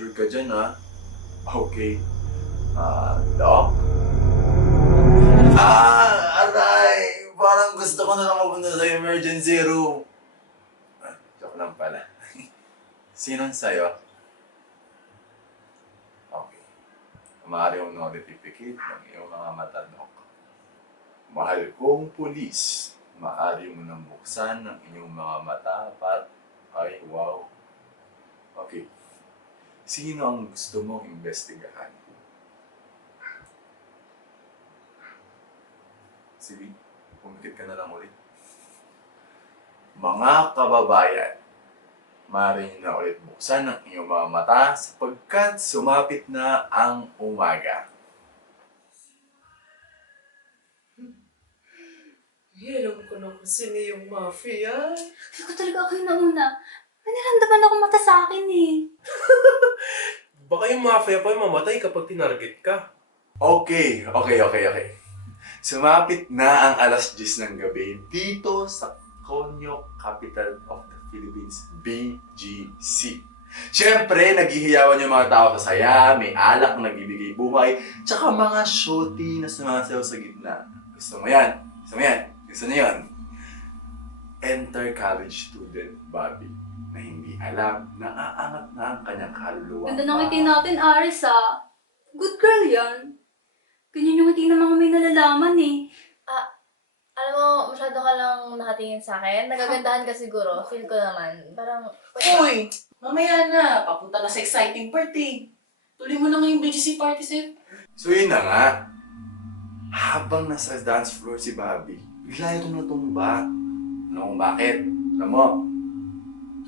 Sure ka dyan, ha? Okay. Doc? Aray! Parang gusto ko na lang mapunta sa emergency room. Joke lang pala. Sinong sa'yo? Okay. Maaari mong notificate ng iyong mga mata, Doc. Mahal kong pulis, maaari mo nang buksan ng inyong mga mata at... Ay, wow. Okay. Sino ang gusto mong imbestigahan? Sige, pumikit ka na lang ulit. Mga kababayan, maaari niyo na ulit buksan ang inyong mga mata sapagkat sumapit na ang umaga. Alam ko na kung sino yung mafia. Hindi ko talaga ako yung nauna. May naramdaman ako mata sa akin eh. Baka yung mafia pa mamatay kapag tinarget ka. Okay. Sumapit na ang alas 10 ng gabi dito sa Conyo, capital of the Philippines, BGC. Siyempre, naghihiyawan yung mga tao sa saya, may alak na nagbibigay buhay, tsaka mga shorty na sumasayaw sa gitna. Gusto mo yan? Gusto mo yan? Gusto niyo yan? Enter college student Bobby na hindi alam na aangat na ang kanyang kaluluwa. Ganda ng ngiti natin, Aris ah. Good girl yan. Ganyan yung ngiti ng mga may nalalaman eh. Alam mo, masyado ka lang nakatingin sa akin. Nagagandahan ka siguro. Feel ko naman. Parang... Uy! Mamaya na. Papunta na sa exciting party. Tuloy mo na ngayong BGC party, Seth. So yun na nga, habang nasa dance floor si Bobby, bigla ito natumba. Ano kung bakit? Alam mo,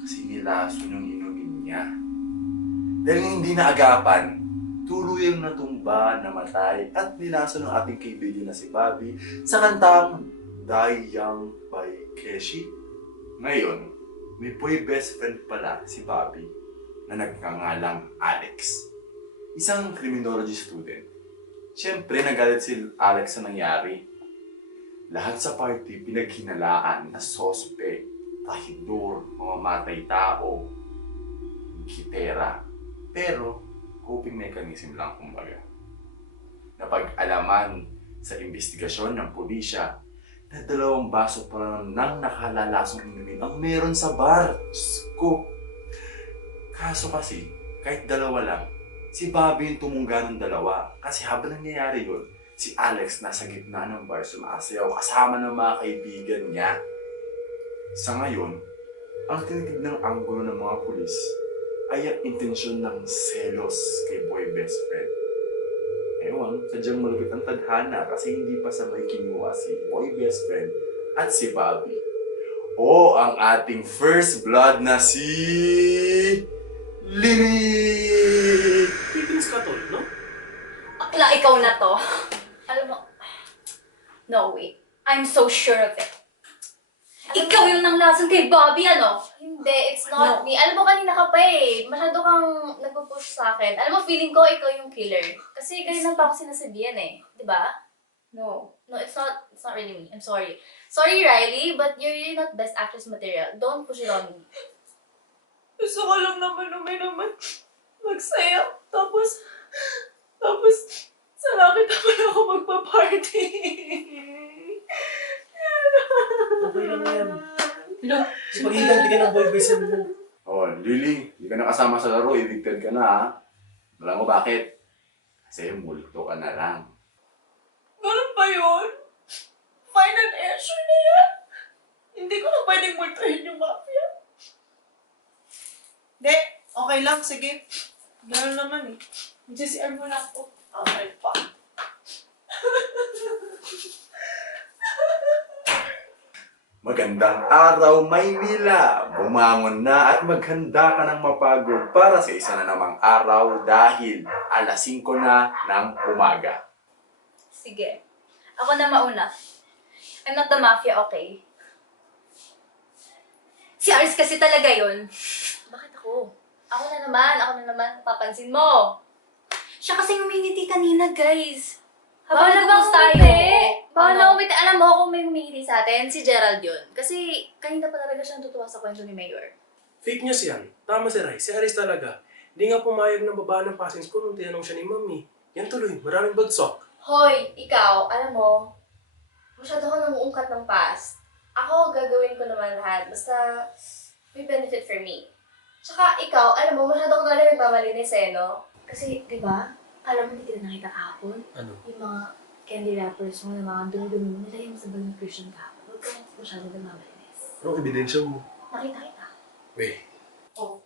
kasi nilaso yung inumin niya. Dahil hindi naagapan, tuluyang natumba, namatay, at nilaso ng ating kaibigan na si Bobby sa kantang Die Young by Keshi. Ngayon, may boy best friend pala si Bobby na nagngangalang Alex. Isang criminology student. Siyempre, nagalit si Alex sa nangyari. Lahat sa party pinaghinalaan na sospek, tahidor, mamamatay tao, kitera. Pero, coping mechanism lang kumbaga. Napag-alaman sa investigasyon ng pulisya na 2 baso pa lang ng nakalalasong inumin ang meron sa bar. Diyos ko. Kaso kasi, kahit 2 lang, si Bobby yung tumungga ng 2. Kasi habang nangyayari yun, si Alex nasa gitna ng bar sumasayaw kasama ng mga kaibigan niya. Sa ngayon, ang tinitignan ng anggulo ng mga pulis ay ang intensyon ng selos kay boy best friend. Ewan, sadyang malupit ang tadhana kasi hindi pa sabay kinuha si boy best friend at si Bobby. O ang ating first blood na si... Lily! Philippines ka tol, no? Akla, ikaw na to. Alam mo... No, wait. I'm so sure of it. Ikaw yung nanglason kay Bobby, ano? Hindi, it's not me. Alam mo, kanina ka pa eh. Masyado kang nagpo-push sa akin. Alam mo, feeling ko ikaw yung killer. Kasi ganyan pa ako sinasabihan eh. Di ba? No. No, it's not really me. I'm sorry. Sorry, Riley, but you're really not best actress material. Don't push it on me. Gusto ko lang naman magsaya. Tapos, sa langit naman ako magpa-party. Okay lang yan. Pag-iganti ka ng boy best friend mo. Oh, Lily, hindi ka na kasama sa laro, evicted ka na ha. Alam mo bakit? Kasi multo ka na lang. Ganun ba yun? Final answer na yan? Hindi ko na pwedeng multahin yung mafia. Hindi, okay lang, sige. Ganun naman eh. GCR mo na ako. Okay pa. Magandang araw, Maynila! Bumangon na at maghanda ka ng mapagod para sa isa na namang araw dahil alas 5 na ng umaga. Sige. Ako na mauna. I'm not the mafia, okay? Si Aris kasi talaga yun. Bakit ako? Ako na naman. Papansin mo. Siya kasi humingiti kanina, guys. Bawal Habang na bang nag-post tayo. Bawal na Ano? umiti. Alam mo kung may humihili sa atin, si Gerald yun. Kasi kanina pa talaga siyang tutuwa sa kwento ni Mayor. Fake news yan. Tama si Rai. Si Aris talaga. Hindi nga pumayag ng baba ng pasens ko nung tinanong siya ni Mami. Yan tuloy, maraming bagsak. Hoy, ikaw, alam mo, masyado ka namuungkat ng past. Ako, gagawin ko naman lahat. Basta, may benefit for me. Tsaka ikaw, alam mo, masyado ka talaga nagmamalinis eh, no? Kasi, di ba, alam mo, hindi kita nakita kahapon. Ano? Yung mga candy wrappers mo, yung mga dumi-dumi mo, nilagay mo sa bag ng Christian kahapon. Huwag ka masyado nagmamalinis. Anong ebidensya mo? Nakita kita. Weh, Oh,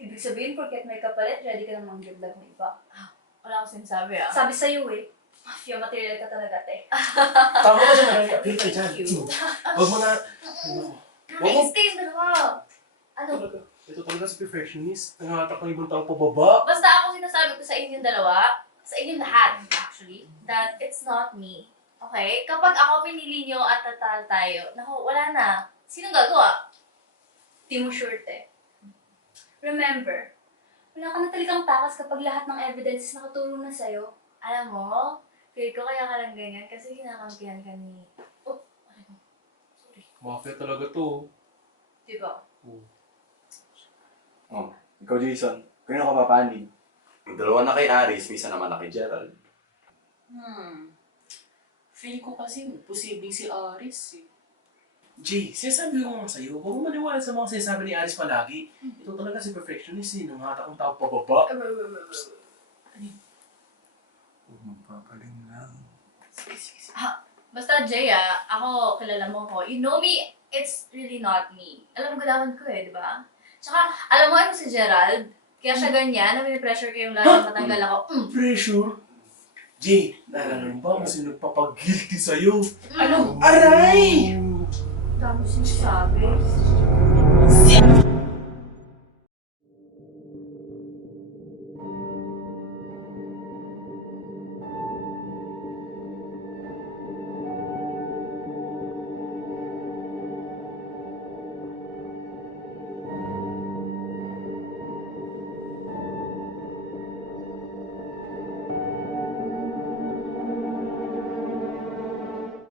ibig sabihin, porket may kapalit, ready ka namang gagdag ng iba. Wala akong sinasabi ah. Sabi sa'yo eh, mafia material ka talaga, te. tama ka dyan, Maria. Wait ka dyan. Thank you. Huwag mo na... Wag mo. Nice days, dalawa! Ano? Talaga, ito talaga si perfectionist. Nangatak ng ibang tao pababa. Basta ako sinasabi ko sa inyong dalawa, sa inyong lahat, actually, that it's not me. Okay? Kapag ako pinili nyo at tatal tayo, naku, wala na. Sinong gagawa? Di mo sure, te. Remember, wala ka na talagang takas kapag lahat ng evidences nakatulong na sa'yo. Alam mo, feel ko kaya ka lang ganyan kasi kinakampihan ka ni... Oh, ano mo? Sorry. Mafia talaga to. Di ba? Oh, ikaw Jason, kaya ka papanig? May dalawa na kay Aris, may isa naman na kay Gerald. Feel ko kasi posibleng si Aris eh. Jay, sinasabi ko nga sa'yo, huwag mo maniwala sa mga sinasabi ni Alice palagi. Ito talaga si perfectionist eh, nangatak ng tao pababa. Magpapaling lang. Basta Jay, ako kilala mo ko. You know me, it's really not me. Alam mo, galawan ko eh, di ba? Tsaka, alam mo ano si Gerald? Kaya siya ganyan, na pressure ko yung lalo matanggal ako. Pressure? Jay, naalala mo ba kung sino nagpapag-guilty sa'yo? Ano? Aray! Dami sinasabi. Si